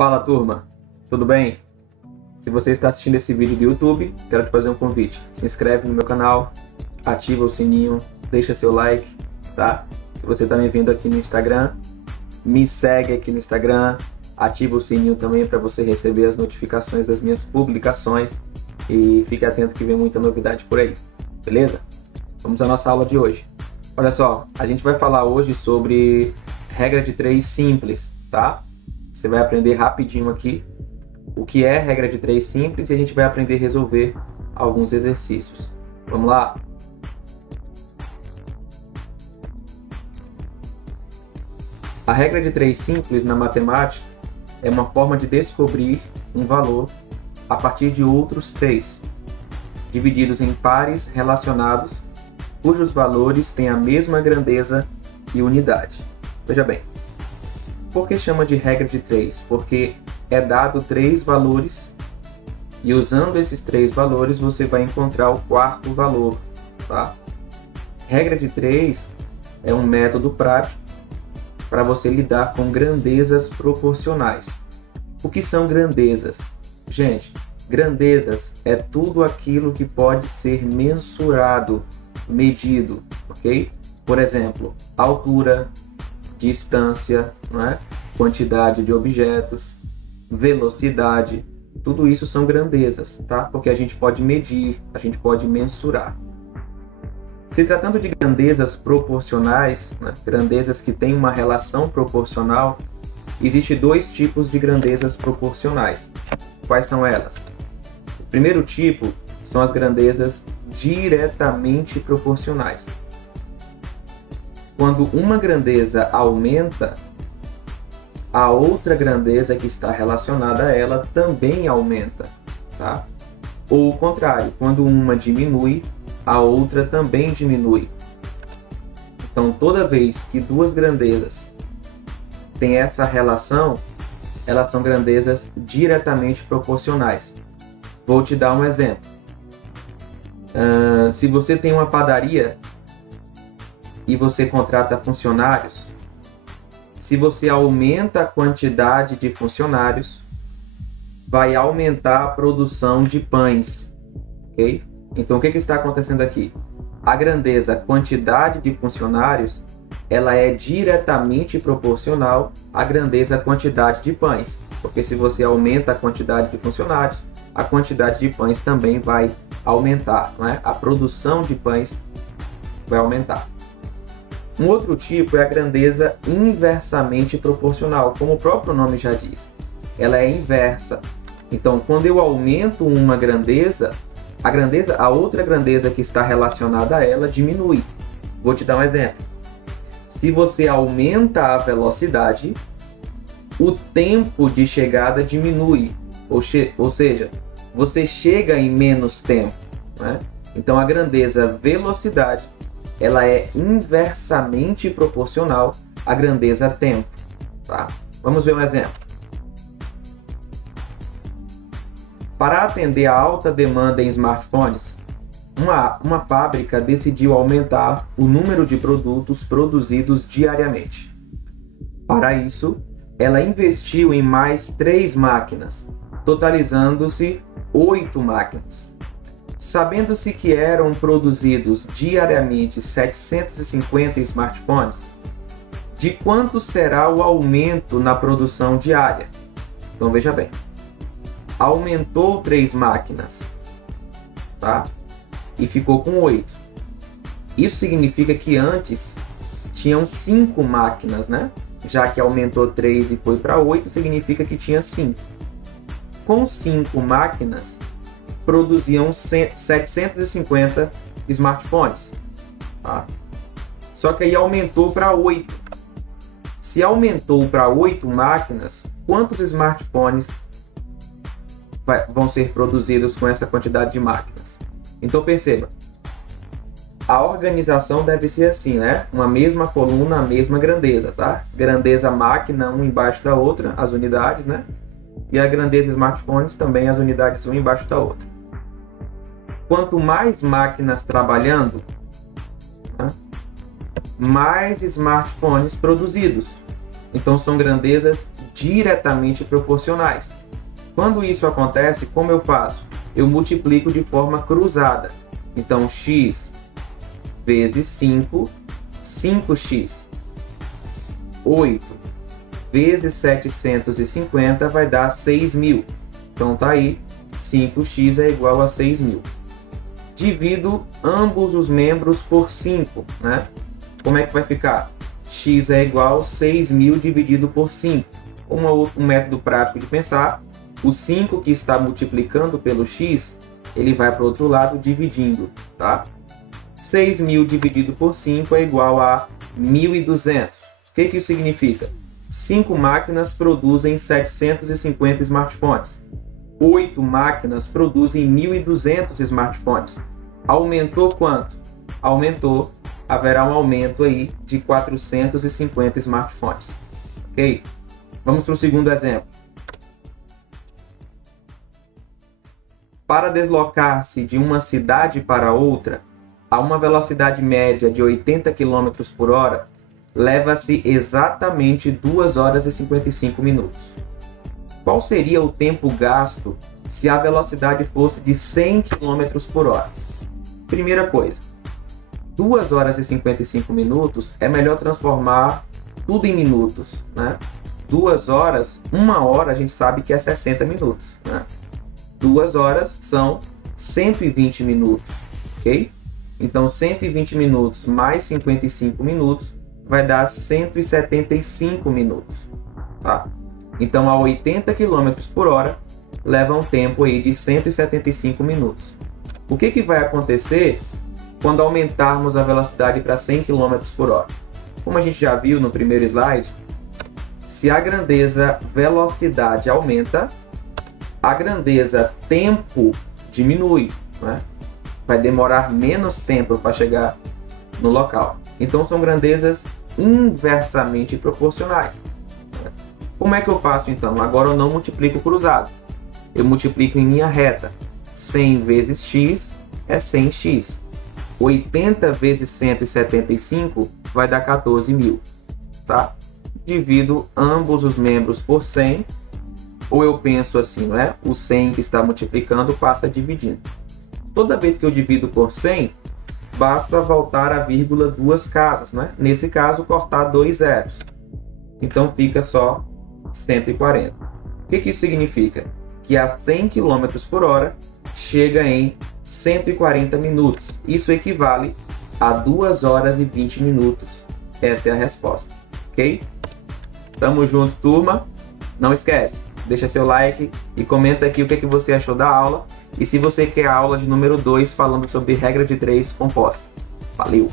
Fala, turma, tudo bem? Se você está assistindo esse vídeo do YouTube, quero te fazer um convite. Se inscreve no meu canal, ativa o sininho, deixa seu like, tá? Se você está me vendo aqui no Instagram, me segue aqui no Instagram, ativa o sininho também para você receber as notificações das minhas publicações e fique atento que vem muita novidade por aí, beleza? Vamos à nossa aula de hoje. Olha só, a gente vai falar hoje sobre regra de 3 simples, tá? Você vai aprender rapidinho aqui o que é regra de 3 simples e a gente vai aprender a resolver alguns exercícios. Vamos lá? A regra de 3 simples na matemática é uma forma de descobrir um valor a partir de outros 3, divididos em pares relacionados, cujos valores têm a mesma grandeza e unidade. Veja bem, por que chama de regra de 3? Porque é dado 3 valores e usando esses 3 valores você vai encontrar o quarto valor, tá? Regra de 3 é um método prático para você lidar com grandezas proporcionais. O que são grandezas? Gente, grandezas é tudo aquilo que pode ser mensurado, medido, ok? Por exemplo, altura, distância, não é? Quantidade de objetos, velocidade, tudo isso são grandezas, tá? Porque a gente pode medir, a gente pode mensurar. Se tratando de grandezas proporcionais, né? Grandezas que têm uma relação proporcional, existem 2 tipos de grandezas proporcionais. Quais são elas? O primeiro tipo são as grandezas diretamente proporcionais. Quando uma grandeza aumenta, a outra grandeza que está relacionada a ela também aumenta, tá? Ou o contrário, quando uma diminui, a outra também diminui. Então, toda vez que 2 grandezas têm essa relação, elas são grandezas diretamente proporcionais. Vou te dar um exemplo. Se você tem uma padaria e você contrata funcionários, se você aumenta a quantidade de funcionários, vai aumentar a produção de pães, ok? Então, o que está acontecendo aqui? A grandeza, quantidade de funcionários, ela é diretamente proporcional à grandeza, quantidade de pães, porque se você aumenta a quantidade de funcionários, a quantidade de pães também vai aumentar, não é? A produção de pães vai aumentar. Um outro tipo é a grandeza inversamente proporcional, como o próprio nome já diz. Ela é inversa. Então, quando eu aumento uma grandeza, a outra grandeza que está relacionada a ela diminui. Vou te dar um exemplo. Se você aumenta a velocidade, o tempo de chegada diminui. Ou seja, você chega em menos tempo, né? Então, a grandeza velocidade ela é inversamente proporcional à grandeza tempo, tá? Vamos ver um exemplo. Para atender a alta demanda em smartphones, uma fábrica decidiu aumentar o número de produtos produzidos diariamente. Para isso, ela investiu em mais 3 máquinas, totalizando-se 8 máquinas. Sabendo-se que eram produzidos diariamente 750 smartphones, de quanto será o aumento na produção diária? Então veja bem, aumentou 3 máquinas, tá? E ficou com 8. Isso significa que antes tinham 5 máquinas, né? Já que aumentou 3 e foi para 8, significa que tinha 5. Com 5 máquinas, produziam 750 smartphones, tá? Só que aí aumentou para 8. Se aumentou para 8 máquinas, quantos smartphones vão ser produzidos com essa quantidade de máquinas? Então perceba, a organização deve ser assim, né? Uma mesma coluna, a mesma grandeza, tá? Grandeza máquina, uma embaixo da outra, as unidades, né? E a grandeza smartphones também, as unidades uma embaixo da outra. Quanto mais máquinas trabalhando, né, mais smartphones produzidos. Então são grandezas diretamente proporcionais. Quando isso acontece, como eu faço? Eu multiplico de forma cruzada. Então x vezes 5, 5x. 8 vezes 750 vai dar 6.000. Então tá aí, 5x é igual a 6.000. Divido ambos os membros por 5, né? Como é que vai ficar? X é igual a 6.000 dividido por 5. Um método prático de pensar, o 5 que está multiplicando pelo x, ele vai para o outro lado dividindo, tá? 6.000 dividido por 5 é igual a 1.200. O que isso significa? 5 máquinas produzem 750 smartphones. 8 máquinas produzem 1.200 smartphones. Aumentou quanto? Aumentou. Haverá um aumento aí de 450 smartphones. Ok? Vamos para o segundo exemplo. Para deslocar-se de uma cidade para outra, a uma velocidade média de 80 km por hora, leva-se exatamente 2 horas e 55 minutos. Qual seria o tempo gasto se a velocidade fosse de 100 km por hora? Primeira coisa, 2 horas e 55 minutos é melhor transformar tudo em minutos, né? 2 horas, 1 hora a gente sabe que é 60 minutos, né? 2 horas são 120 minutos, ok? Então 120 minutos mais 55 minutos vai dar 175 minutos, tá? Então a 80 km por hora leva um tempo aí de 175 minutos. O que vai acontecer quando aumentarmos a velocidade para 100 km por hora? Como a gente já viu no primeiro slide, se a grandeza velocidade aumenta, a grandeza tempo diminui, né? Vai demorar menos tempo para chegar no local. Então são grandezas inversamente proporcionais. Como é que eu faço então? Agora eu não multiplico cruzado. Eu multiplico em linha reta. 100 vezes x é 100x. 80 vezes 175 vai dar 14.000. Tá? Divido ambos os membros por 100. Ou eu penso assim, não é? O 100 que está multiplicando passa dividindo. Toda vez que eu divido por 100, basta voltar a vírgula 2 casas, não é? Nesse caso, cortar 2 zeros. Então fica só 140. O que isso significa? Que a 100 km por hora chega em 140 minutos. Isso equivale a 2 horas e 20 minutos. Essa é a resposta, ok? Tamo junto, turma. Não esquece, deixa seu like e comenta aqui o que você achou da aula. E se você quer a aula de número 2 falando sobre regra de 3 composta. Valeu!